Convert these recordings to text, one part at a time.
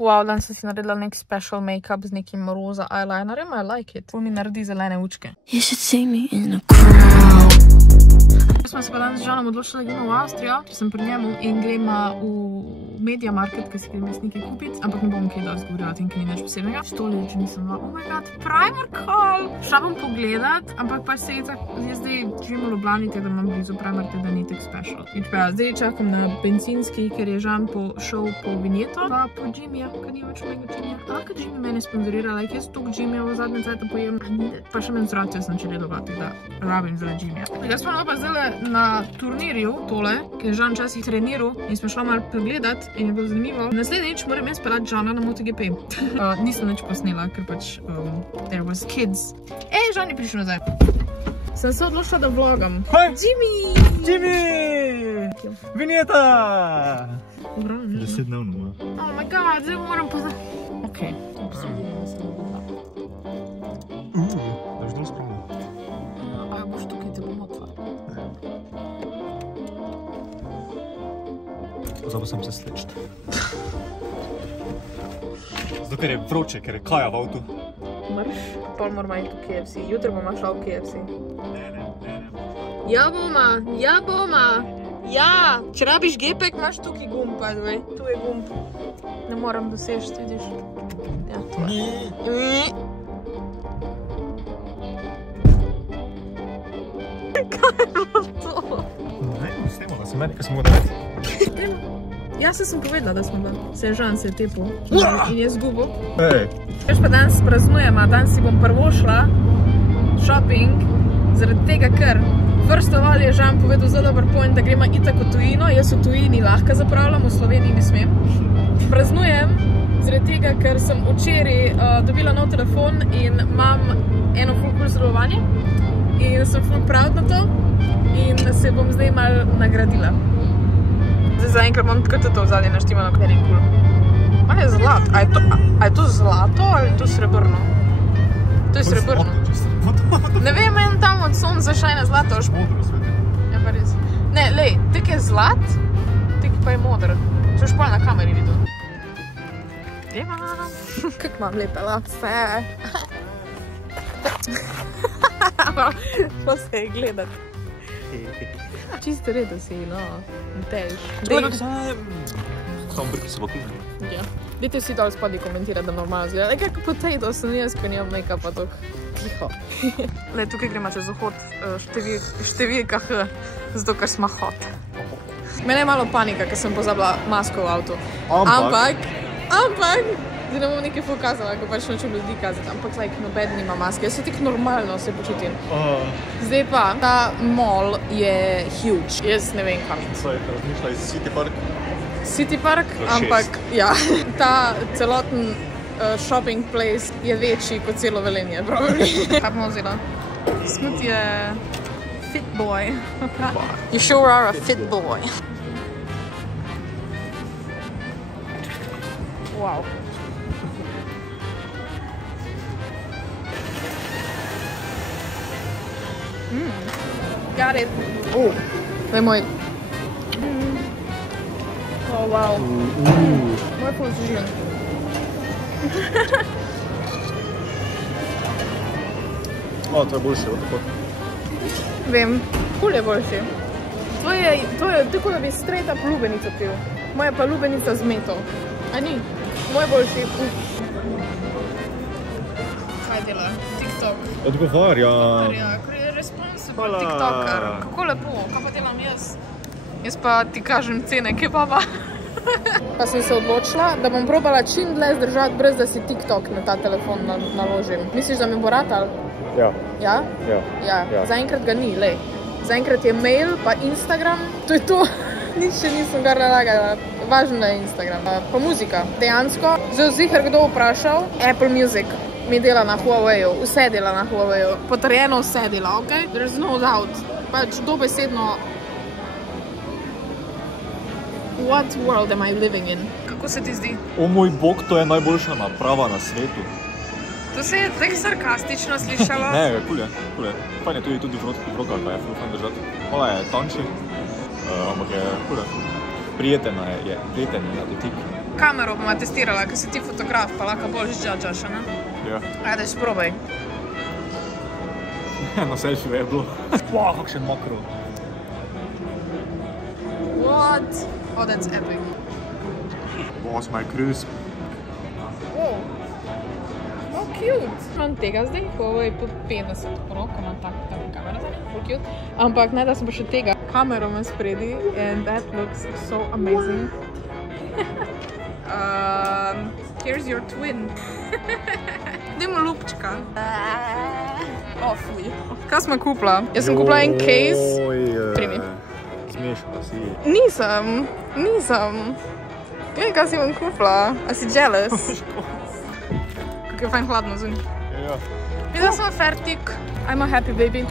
Wow, danes sem si naredila nek special make-up z nekim roza eyelinerjem, I like it. To mi naredi zelene učke. You should see me in a crowd. Smo se pa danes z Žanom odločili, da gremo v Avstrijo, če sem pri njemu in gremo v Media Market, ker si gremo jaz nekaj kupiti, ampak ne bom kaj dosti govorila o tem, ker ni nič posebnega. Štoli, če nisem bila, oh my god, Primark haul! Šla bom pogledat, ampak pa se je zdaj živim v Ljubljani, da imam blizu Primark, da ni tak special. In pa zdaj čakam na bencinski, ker je Žan šel po vinjeto, pa po Jimija, ker ni več mojega Jimija. Ampak Jimmy mene sponzorirala, jaz toliko Jimija v zadnjem cajtu pojem, pa še menstruacijo sem čeli dobati, da rabim zelo Jimija. Jaz smo pa zdaj na turnirju tole, ker je Žan časih treniral in smo šla malo pregledat in je bilo zanimivo. Naslednjič moram jaz pelati Žana na MotoGP. Nisem nič posnela, ker pač there was kids. Žan je prišel nazaj. Sem se odločila, da vlogam. Jimmy! Jimmy! Vinjeta! 10-dnevno. Oh my god, zdaj moram poznati. Ok. Daš dol spremno. A boš tukaj, te bom otvoril. Pozabil sem se slečiti. Zato, ker je vroče, ker je Kaja v avtu. Mrš? Pol moramo iti v KFC. Jutri bomo šla v KFC. Ja boma! Ja! Če rabiš gepek, imaš tukaj gumb, by the way. Tu je gumb. Ne moram dosežiti, vidiš. Ja, to je. Kaj je bilo to? Ne, snimala sem meni, kaj sem mogla narediti. Jaz sem povedala, da smo bila. Se je Žan se je tepil in je zgubil. Hej! Veš pa danes praznujemo, danes si bom prvo šla shopping, zaradi tega, ker first of all je Žan povedal zelo dober point, da gremo itak v tujino, jaz v tujini lahko zapravljam, v Sloveniji ne smem. Praznujem zaradi tega, ker sem včeraj dobila nov telefon in imam eno ful cool sodelovanje in sem ful proud na to in se bom zdaj malo nagradila. Zdaj zaenkrat bom tako to vzadje naštimano, ker je cool. On je zlat. A je to zlato ali je to srebrno? To je srebrno. Ne vem, meni tam od sonca šajne zlato. Modro sveti. Ja, pa res. Ne, lej, tek je zlat, tek pa je modr. Če boš pol na kameri videl. Imam. Kak imam lepe lase. Šlo se je gledat. Čisto redo si, no. Tež. Samo brki se pa kuhne. Ja. Dajte vsi dol spodaj komentirati, da normalno zgleda. Kak potato sem jaz, ko nimam make-upa tok tiho. Le, tukaj gremo čez vhod številka H, zato ker smo hot. Mene je malo panika, ker sem pozabila masko v avtu. Ampak, zdaj ne bom nekaj pokazala, ko pač nočem ljudi kazati, ampak noben nima maske. Jaz se tik normalno se počutim. Zdaj pa, ta mall je huge. Jaz ne vem kam. Saj, razmišljala iz City Park. City Park, ampak ja, ta celoten shopping place je večji kot celo Velenje, probably. Kaj bomo vzela? Smut je fit boy. You sure are a fit boy. Wow. Got it. Oh, daj moj. Oh, wow. Moj pol zžižen. To je boljše, tako. Vem, ful je boljši. To je tako, da bi straight up lubenico pil. Moja pa lubenica z meto. A ni? Moj boljši. Kaj dela? TikTok. Odgovarja. Ker je responsible TikToker. Kako lepo, kaj pa delam jaz? Jaz pa ti kažem cene kebaba. Pa sem se odločila, da bom probala čim dlje zdržati, brez da si TikTok na ta telefon naložim. Misliš, da mi bo ratal? Ja. Ja? Ja. Zaenkrat ga ni, lej. Zaenkrat je mail, pa Instagram. To je to. Nič še nisem kar nalagala. Važno je Instagram. Pa muzika. Dejansko, zelo ziher kdo vprašal, Apple Music mi dela na Huawei-u. Vse dela na Huawei-u. Potrjeno vse dela, ok? There's no doubt. Pač dobesedno what world am I living in? Kako se ti zdi? O moj bog, to je najboljša naprava na svetu. To se je tako sarkastično slišalo. Ne, cool je. Fajn je tudi v rokah, pa je fajn držati. Hvala je tanči, ampak je cool. Prijeten je na dotik. kamero bomo testirala, ker si ti fotograf, pa lahko bolj judgaš, ne? Ja. Ajde, sprobaj. Na selfie je bilo. Wow, kakšen makro. What? Oh, that's epic. Was my cruise. Oh. Oh, cute. Imam tega zdaj, ko je pod 50 porok, ima tako kamera zdaj, full cute. Ampak ne, da sem pa še tega. Kamero imam spredi and that looks so amazing. Here's your twin. Dajmo lupčka. Oh, fuj. Kaj smo kupila? Jaz sem kupila en case. Primi. Smešna si. Nisem. Glej, kaj si bom kupila. A si jealous? Kako je fajn hladno zunaj. Ja. Videla sem fertik. I'm a happy baby.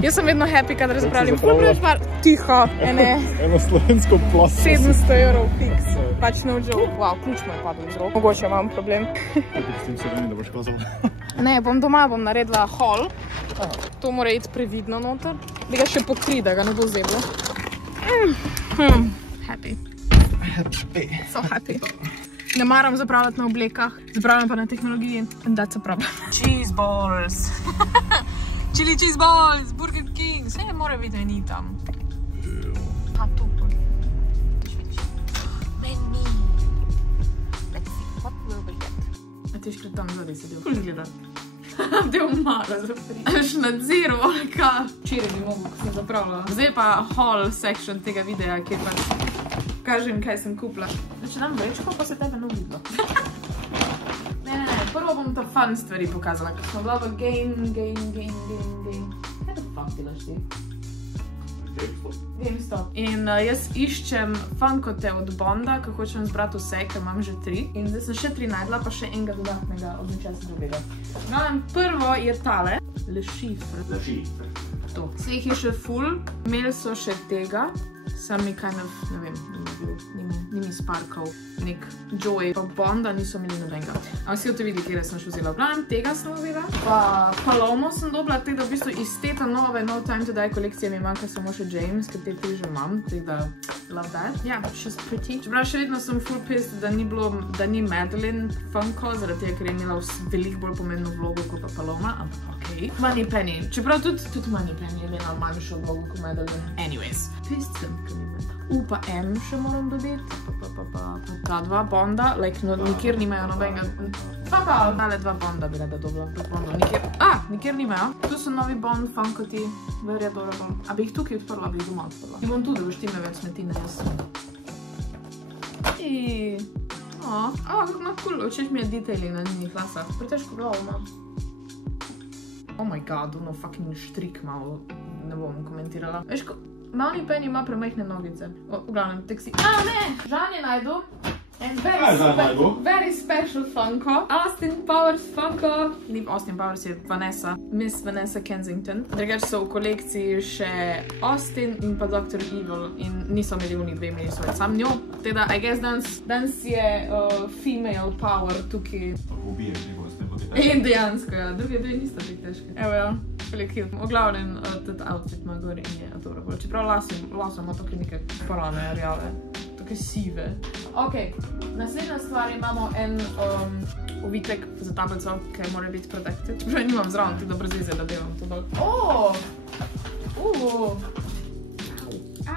Jaz sem vedno happy, kadar zapravljam. Tiho, ene. Eno slovensko plasto. 700 € fiks. Pač no joke. Wow, ključ mu je padel iz rok. Mogoče imam problem. S tem se vem, da boš kazal. Ne, bom doma naredila haul. To mora iti previdno noter. Da ga še pokri, da ga ne bo zeblo. Happy. So happy. Ne maram zapravljati na oblekah, zapravljam pa na tehnologiji. And that's a problem. Cheese balls. Chili cheese balls, Burger King. Vse mora biti meni tam. A tu pa. Meni. Let's see, what will we get? A ti škrat tam zadaj sedel. Kul gleda. Del malo zapri. Až nadziru, olika. Včeraj bi mogo, ko sem zapravila. Zdaj pa haul section tega videa, kjer pa kažem, kaj sem kupila. Če dam vrečko, pa se tebe ne vidno. Ne. Prvo bom to fun stvari pokazala, ker smo bila v game. Kaj the fuck delaš ti? GameStop. In jaz iščem funkote od Bonda, ko hočem zbrati vse, ker imam že 3. In zdaj sem še 3 najdla, pa še enega dodatnega od nečesa drugega. Prvo je tale. Le Chiffre. To. Vse jih je še full. Imeli so še tega. Sam mi kind of, ne vem, ni mi sparkal nek Joy, pa Bonda niso imeli nobenega. Ampak si to vidi, kjer sem še vzela. Tega sem vzela. Pa Palomo sem dobila, tako da v bistvu iz teta nove No Time to Die kolekcije mi manjka samo še James, ker te 3 že imam, tako da love that. Ja, she's pretty. Čeprav še vedno sem full pissed, da ni Madeline Funko, zaradi tega, ker je imela veliko bolj pomembno vlogo kot pa Paloma, ampak okej. Moneypenny. Čeprav tudi Moneypenny je imela manjšo vlogo kot Madeline. Anyways. Pissed sem, ker ni imela. Pa M še moram dobiti, pa ta 2 Bonda, nikjer nimajo nobenega. Tale 2 Bonda bi rada dobila, nikjer nimajo. Tu so novi Bond, Funkoti, very adorable. A bi jih tukaj odprla, bi jih doma odprla. Ti bom tu, da boš ti me več smetine jaz. Kako ima cool, všeč mi je detailing na njenih lasah. Pretežko glavo imam. Oh my god, ono fucking štrik malo, ne bom komentirala. Veš, Moneypenny ima premajhne nogice. V glavnem, tek si... ne! Žan je najdu. And very special Funko. Austin Powers Funko. Ni Austin Powers, je Vanessa. Miss Vanessa Kensington. Drugače so v kolekciji še Austin in pa Dr. Evil. In niso imeli oni 2, imeli so sam njo. Teda, I guess danes je female power tukaj. Ubije, nego, s tem bo ti In dejansko, ja. Druge 2 nista tako težke. Evo, ja. Cute. V glavnem, tudi outfit ima gori in je adorable. Čeprav laso ima tukaj neke porane, rjave. Tukaj sive. Ok, naslednja stvar imamo en ovitek za tablico, ki mora biti protected. Čeprav nimam zraven, tako da brez veze, da delam to dol.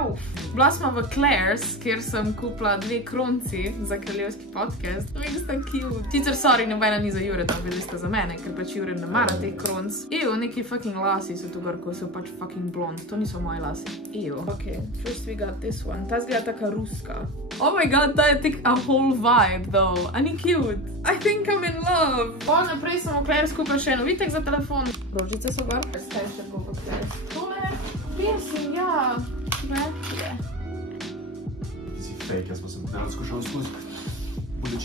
Au. Bila smo v Claire's, kjer sem kupila 2 kronci za kraljevski podcast. Vem, sta cute. Sicer, sorry, nobena ni za Jureta, bili sta za mene, ker pač Jure ne mara teh kronc. Neki fucking lasi so tu gor, ko so pač fucking blond. To niso moji lasi. Ok, first we got this one. Ta zgleda taka ruska. Oh my god, ta je a whole vibe, though. A ni cute? I think I'm in love. Naprej sem v Claire's kupila še en ovitek za telefon. Rožice so gor. Kaj še bo v Claire's? Tole, piercing, ja. Ti si fake, jaz pa sem dejansko šel skozi.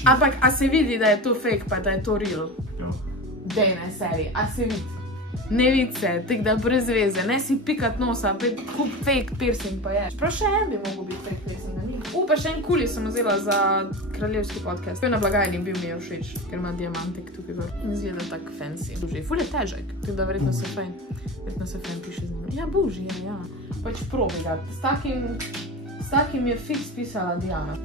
Ampak, a se vidi, da je to fake, pa da je to real? Ja. Dej, ne, seri, a se vidi? Ne vidi se, tak da brez veze, ne si pikat nosa, pa kup fake piercing pa je. Prav še en bi mogel biti fake piercing, da ni. Pa še en kuli sem vzela za kraljevski podcast. Bil na blagajni, bil mi je všeč, ker ima diamantek tukaj gor. In zgleda tak fancy. Ful je težek, tako da verjetno se fajn piše z njim. Ja, buži, ja. Pač probi ga. S takim je fix pisala Diana.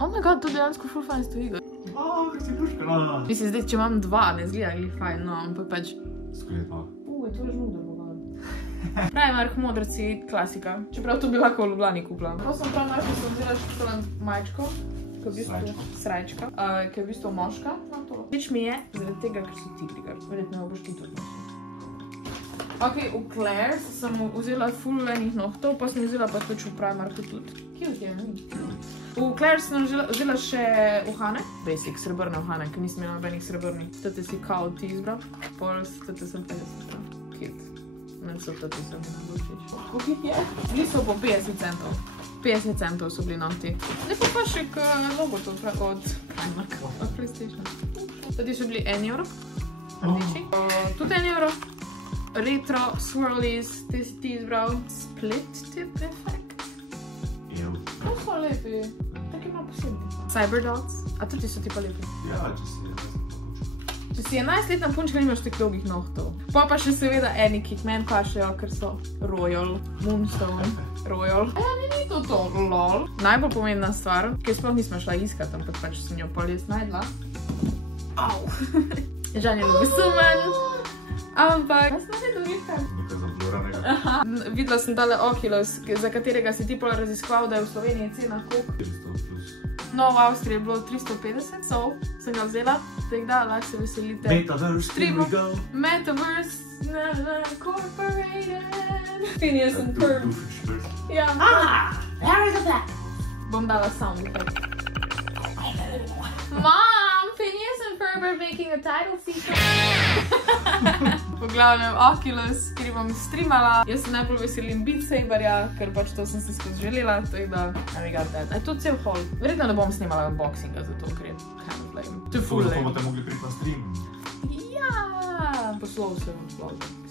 Oh my god, to dejansko ful fajn stoji. Ker si luškala. Mislim, zdaj, če imam dva, ne zgleda glih fajn, no, ampak pač... Skletno. Je to žmuder, bogado. Primark modrci, klasika. Čeprav to bi lahko v Ljubljani kupila. Prav sem Primarku sem vzela še majčko, ki je v bistvu srajčka, ki je v bistvu moška na to. Več mi je, zaradi tega, ker so tigri, verjetno jo boš ti tudi nosil. Ok, v Claire's sem vzela ful enih nohtov, pa sem vzela pa tudi v Primarku tudi. Cute je, ni? V Claire's sem vzela še uhane, basic, srebrne uhane, ker nisem imela nobenih srebrnih. Tate si kao ti izbral, pol tate sem 50 izbral. Cute. Ne so tate sem mi všeč. Koliko jih je? Bili so po 50 centov. 50 centov so bili nohti. Ne pa še k logo to od Primarka, od PlayStation. Tati so bili €1, rdeči. Tudi €1. Retro, swirlies, ti si ti izbral. Split tip effect. To so lepi. Taki malo posebni. Cyberdogs. A tudi so ti pa lepi. Ja, če si Če si 11-letna punčka, nimaš tak dolgih nohtov. Pa še seveda eni, ki k meni pašejo, ker so Royal, Moonstone, Royal. Ni to, lol. Najbolj pomembna stvar, ki sploh nismo šla iskat, ampak pač sem jo pol jaz najdla. Au. Žan je ljubesumen. Ampak, kaj sem naredil nekaj? nekaj zabloranega. Videla sem tale Oculus, za katerega si ti pol raziskval, da je v Sloveniji cena koliko. 400 plus. No, v Avstriji je bilo 350, so sem ga vzela, tako da lahko se veselite. Metaverse, here we go. Metaverse, Incorporated. Phineas and Ferb. Ja. There is a fact. Bom dala sound effect. Mom, Phineas and Ferb are making a title sequence. V glavnem Oculus, kjer bom streamala. Jaz se najbolj veselim Beat Saberja, ker pač to sem si skozi želela, tako da we got that. To je cel haul. Verjetno ne bom snemala unboxinga, zato ker je kind of lame. To je full Zato lame. bomo te mogli priti na stream. Ja, poslov sem,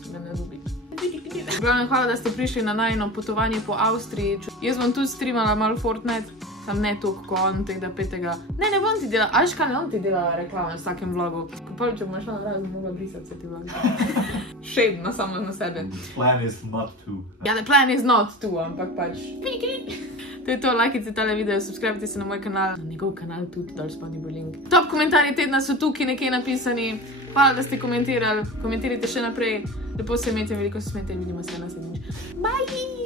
ki me ne ljubi. V glavnem, hvala, da ste prišli na najino potovanje po Avstriji. Jaz bom tudi streamala malo Fortnite, tam ne toliko ko on, tako da petega. Ne bom ti delala, ali škaj ne bom ti delala reklame v vsakem vlogu. Ko če bom šla na razum, mogla brisati vse ti vlogi. Shade na samo na sebe. Plan is not to. Ja, the plan is not to, ampak pač. To je to, lajkajte tale video, subscribite se na moj kanal, na njegov kanal tudi, dol spodnji bo link. Top komentarji tedna so tukaj nekje napisani. Hvala, da ste komentirali, komentirajte še naprej. Lepo se imejte, veliko se smejte in vidimo se naslednjič. Bye!